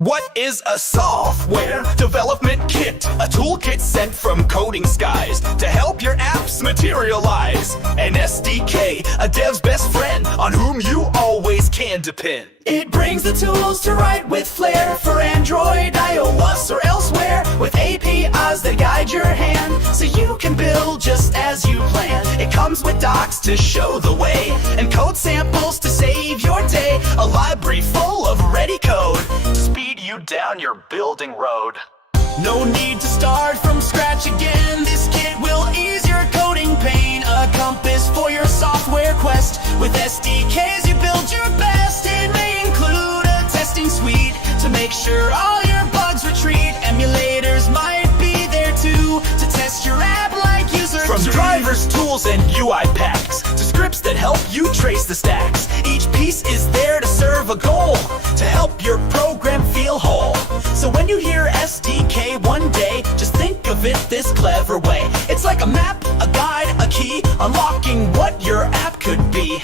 What is a software development kit? A toolkit sent from coding skies to help your apps materialize. An SDK, a dev's best friend on whom you always can depend. It brings the tools to write with flair for Android, iOS, or elsewhere, with APIs that guide your hand so you can build just as you plan. It comes with docs to show the way and code samples to save your day. A library full of ready code to speed you down your building road. No need to start from scratch again. This kit will ease your coding pain. A compass for your software quest. With SDKs you build your best. It may include a testing suite to make sure all your bugs retreat. Emulators might be there too to test your app like user From drivers, tools, and UI packs to scripts that help you trace the stacks. Each piece is there to serve a goal, to help your program feel whole. So when you hear SDK one day, just think of it this clever way. It's like a map, a guide, a key, unlocking what your app could be.